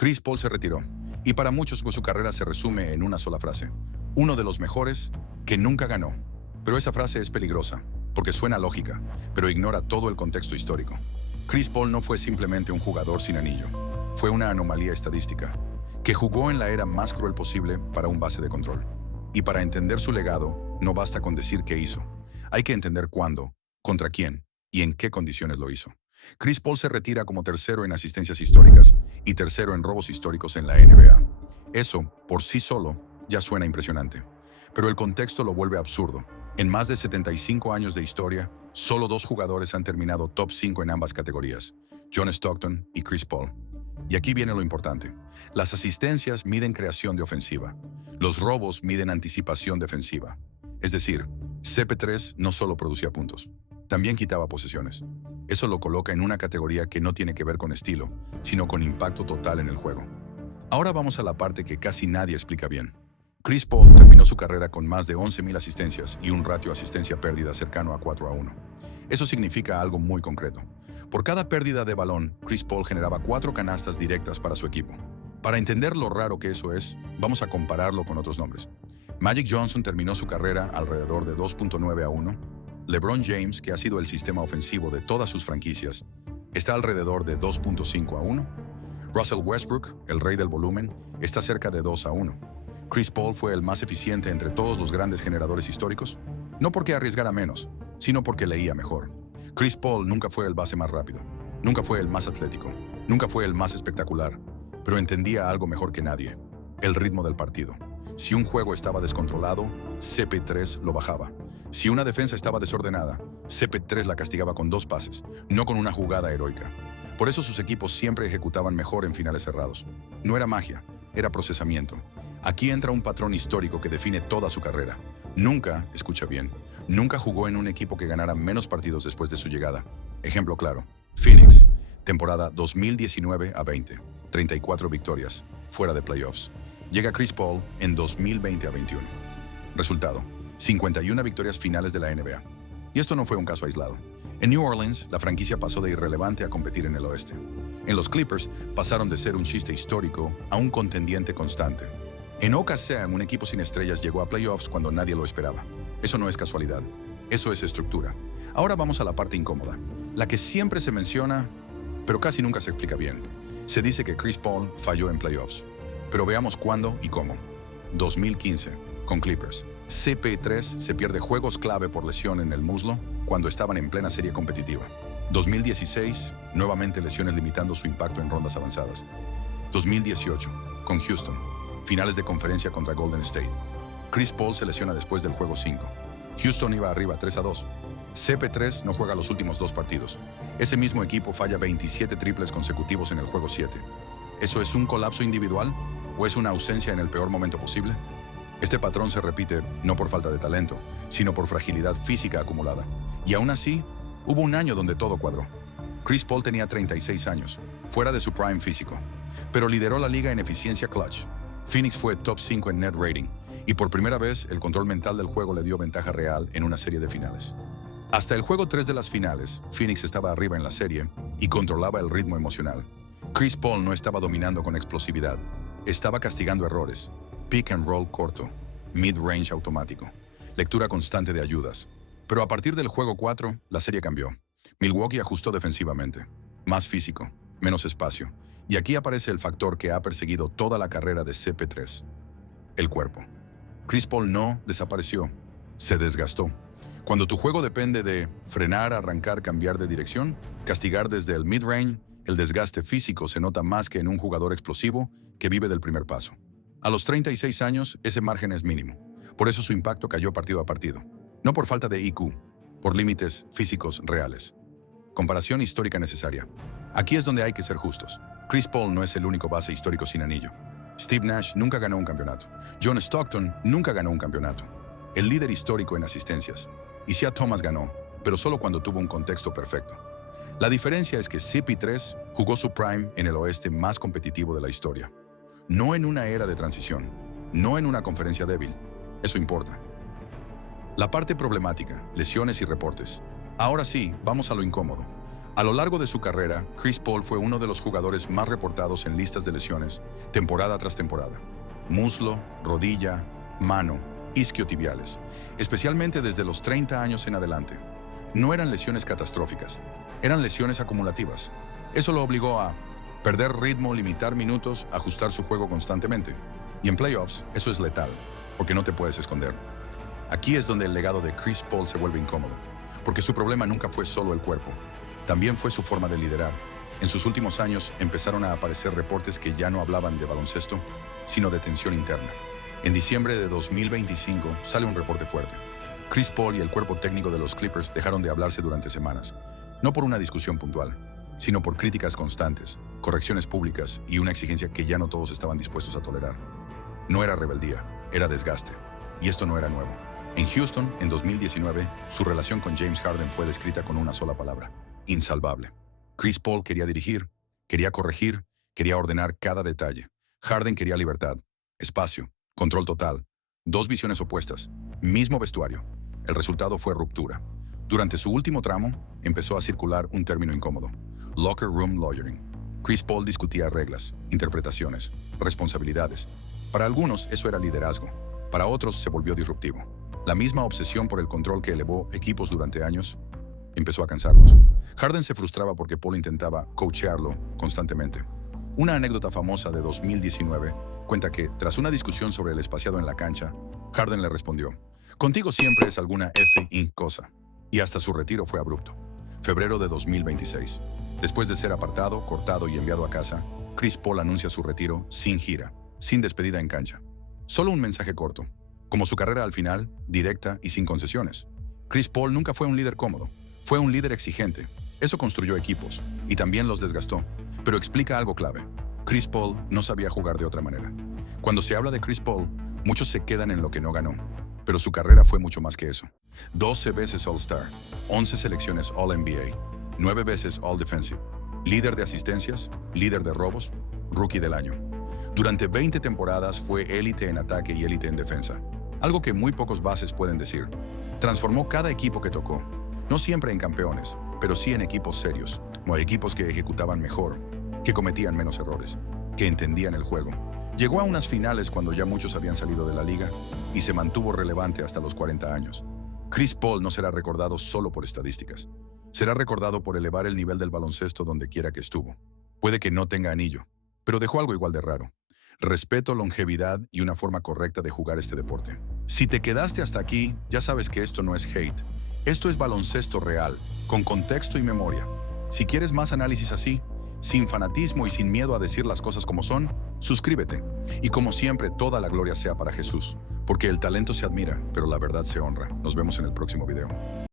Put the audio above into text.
Chris Paul se retiró, y para muchos su carrera se resume en una sola frase. Uno de los mejores que nunca ganó. Pero esa frase es peligrosa, porque suena lógica, pero ignora todo el contexto histórico. Chris Paul no fue simplemente un jugador sin anillo. Fue una anomalía estadística, que jugó en la era más cruel posible para un base de control. Y para entender su legado, no basta con decir qué hizo. Hay que entender cuándo, contra quién y en qué condiciones lo hizo. Chris Paul se retira como tercero en asistencias históricas y tercero en robos históricos en la NBA. Eso, por sí solo, ya suena impresionante. Pero el contexto lo vuelve absurdo. En más de 75 años de historia, solo dos jugadores han terminado top 5 en ambas categorías, John Stockton y Chris Paul. Y aquí viene lo importante. Las asistencias miden creación de ofensiva. Los robos miden anticipación defensiva. Es decir, CP3 no solo producía puntos, también quitaba posesiones. Eso lo coloca en una categoría que no tiene que ver con estilo, sino con impacto total en el juego. Ahora vamos a la parte que casi nadie explica bien. Chris Paul terminó su carrera con más de 11,000 asistencias y un ratio asistencia-pérdida cercano a 4-1. Eso significa algo muy concreto. Por cada pérdida de balón, Chris Paul generaba 4 canastas directas para su equipo. Para entender lo raro que eso es, vamos a compararlo con otros nombres. Magic Johnson terminó su carrera alrededor de 2.9-1. LeBron James, que ha sido el sistema ofensivo de todas sus franquicias, está alrededor de 2.5-1. Russell Westbrook, el rey del volumen, está cerca de 2-1. Chris Paul fue el más eficiente entre todos los grandes generadores históricos, no porque arriesgara menos, sino porque leía mejor. Chris Paul nunca fue el base más rápido, nunca fue el más atlético, nunca fue el más espectacular, pero entendía algo mejor que nadie: el ritmo del partido. Si un juego estaba descontrolado, CP3 lo bajaba. Si una defensa estaba desordenada, CP3 la castigaba con 2 pases, no con una jugada heroica. Por eso sus equipos siempre ejecutaban mejor en finales cerrados. No era magia, era procesamiento. Aquí entra un patrón histórico que define toda su carrera. Nunca, escucha bien, nunca jugó en un equipo que ganara menos partidos después de su llegada. Ejemplo claro: Phoenix, temporada 2019-20, 34 victorias, fuera de playoffs. Llega Chris Paul en 2020-21. Resultado: 51 victorias finales de la NBA. Y esto no fue un caso aislado. En New Orleans, la franquicia pasó de irrelevante a competir en el oeste. En los Clippers, pasaron de ser un chiste histórico a un contendiente constante. En OKC, un equipo sin estrellas llegó a playoffs cuando nadie lo esperaba. Eso no es casualidad, eso es estructura. Ahora vamos a la parte incómoda, la que siempre se menciona, pero casi nunca se explica bien. Se dice que Chris Paul falló en playoffs, pero veamos cuándo y cómo. 2015, con Clippers. CP3 se pierde juegos clave por lesión en el muslo cuando estaban en plena serie competitiva. 2016, nuevamente lesiones limitando su impacto en rondas avanzadas. 2018, con Houston. Finales de conferencia contra Golden State. Chris Paul se lesiona después del juego 5. Houston iba arriba 3-2. CP3 no juega los últimos 2 partidos. Ese mismo equipo falla 27 triples consecutivos en el juego 7. ¿Eso es un colapso individual o es una ausencia en el peor momento posible? Este patrón se repite no por falta de talento, sino por fragilidad física acumulada. Y aún así, hubo un año donde todo cuadró. Chris Paul tenía 36 años, fuera de su prime físico, pero lideró la liga en eficiencia clutch. Phoenix fue top 5 en net rating, y por primera vez el control mental del juego le dio ventaja real en una serie de finales. Hasta el juego 3 de las finales, Phoenix estaba arriba en la serie y controlaba el ritmo emocional. Chris Paul no estaba dominando con explosividad, estaba castigando errores, pick and roll corto, mid-range automático, lectura constante de ayudas. Pero a partir del juego 4, la serie cambió. Milwaukee ajustó defensivamente, más físico, menos espacio. Y aquí aparece el factor que ha perseguido toda la carrera de CP3: el cuerpo. Chris Paul no desapareció, se desgastó. Cuando tu juego depende de frenar, arrancar, cambiar de dirección, castigar desde el mid-range, el desgaste físico se nota más que en un jugador explosivo que vive del primer paso. A los 36 años, ese margen es mínimo. Por eso su impacto cayó partido a partido. No por falta de IQ, por límites físicos reales. Comparación histórica necesaria. Aquí es donde hay que ser justos. Chris Paul no es el único base histórico sin anillo. Steve Nash nunca ganó un campeonato. John Stockton nunca ganó un campeonato. El líder histórico en asistencias. Isaiah Thomas ganó, pero solo cuando tuvo un contexto perfecto. La diferencia es que CP3 jugó su prime en el oeste más competitivo de la historia. No en una era de transición, no en una conferencia débil. Eso importa. La parte problemática, lesiones y reportes. Ahora sí, vamos a lo incómodo. A lo largo de su carrera, Chris Paul fue uno de los jugadores más reportados en listas de lesiones, temporada tras temporada. Muslo, rodilla, mano, isquiotibiales, especialmente desde los 30 años en adelante. No eran lesiones catastróficas, eran lesiones acumulativas. Eso lo obligó a perder ritmo, limitar minutos, ajustar su juego constantemente. Y en playoffs, eso es letal, porque no te puedes esconder. Aquí es donde el legado de Chris Paul se vuelve incómodo, porque su problema nunca fue solo el cuerpo, también fue su forma de liderar. En sus últimos años empezaron a aparecer reportes que ya no hablaban de baloncesto, sino de tensión interna. En diciembre de 2025 sale un reporte fuerte. Chris Paul y el cuerpo técnico de los Clippers dejaron de hablarse durante semanas, no por una discusión puntual, sino por críticas constantes, correcciones públicas y una exigencia que ya no todos estaban dispuestos a tolerar. No era rebeldía, era desgaste. Y esto no era nuevo. En Houston, en 2019, su relación con James Harden fue descrita con una sola palabra: insalvable. Chris Paul quería dirigir, quería corregir, quería ordenar cada detalle. Harden quería libertad, espacio, control total. Dos visiones opuestas, mismo vestuario. El resultado fue ruptura. Durante su último tramo, empezó a circular un término incómodo: locker room lawyering. Chris Paul discutía reglas, interpretaciones, responsabilidades. Para algunos eso era liderazgo, para otros se volvió disruptivo. La misma obsesión por el control que elevó equipos durante años empezó a cansarlos. Harden se frustraba porque Paul intentaba coachearlo constantemente. Una anécdota famosa de 2019 cuenta que, tras una discusión sobre el espaciado en la cancha, Harden le respondió: "Contigo siempre es alguna f***ing cosa". Y hasta su retiro fue abrupto. Febrero de 2026. Después de ser apartado, cortado y enviado a casa, Chris Paul anuncia su retiro sin gira, sin despedida en cancha. Solo un mensaje corto. Como su carrera al final, directa y sin concesiones. Chris Paul nunca fue un líder cómodo, fue un líder exigente. Eso construyó equipos y también los desgastó. Pero explica algo clave: Chris Paul no sabía jugar de otra manera. Cuando se habla de Chris Paul, muchos se quedan en lo que no ganó. Pero su carrera fue mucho más que eso. 12 veces All-Star, 11 selecciones All-NBA, 9 veces All-Defensive, líder de asistencias, líder de robos, rookie del año. Durante 20 temporadas fue élite en ataque y élite en defensa. Algo que muy pocos bases pueden decir. Transformó cada equipo que tocó. No siempre en campeones, pero sí en equipos serios, o equipos que ejecutaban mejor, que cometían menos errores, que entendían el juego. Llegó a unas finales cuando ya muchos habían salido de la liga y se mantuvo relevante hasta los 40 años. Chris Paul no será recordado solo por estadísticas. Será recordado por elevar el nivel del baloncesto donde quiera que estuvo. Puede que no tenga anillo, pero dejó algo igual de raro: respeto, longevidad y una forma correcta de jugar este deporte. Si te quedaste hasta aquí, ya sabes que esto no es hate. Esto es baloncesto real, con contexto y memoria. Si quieres más análisis así, sin fanatismo y sin miedo a decir las cosas como son, suscríbete. Y como siempre, toda la gloria sea para Jesús, porque el talento se admira, pero la verdad se honra. Nos vemos en el próximo video.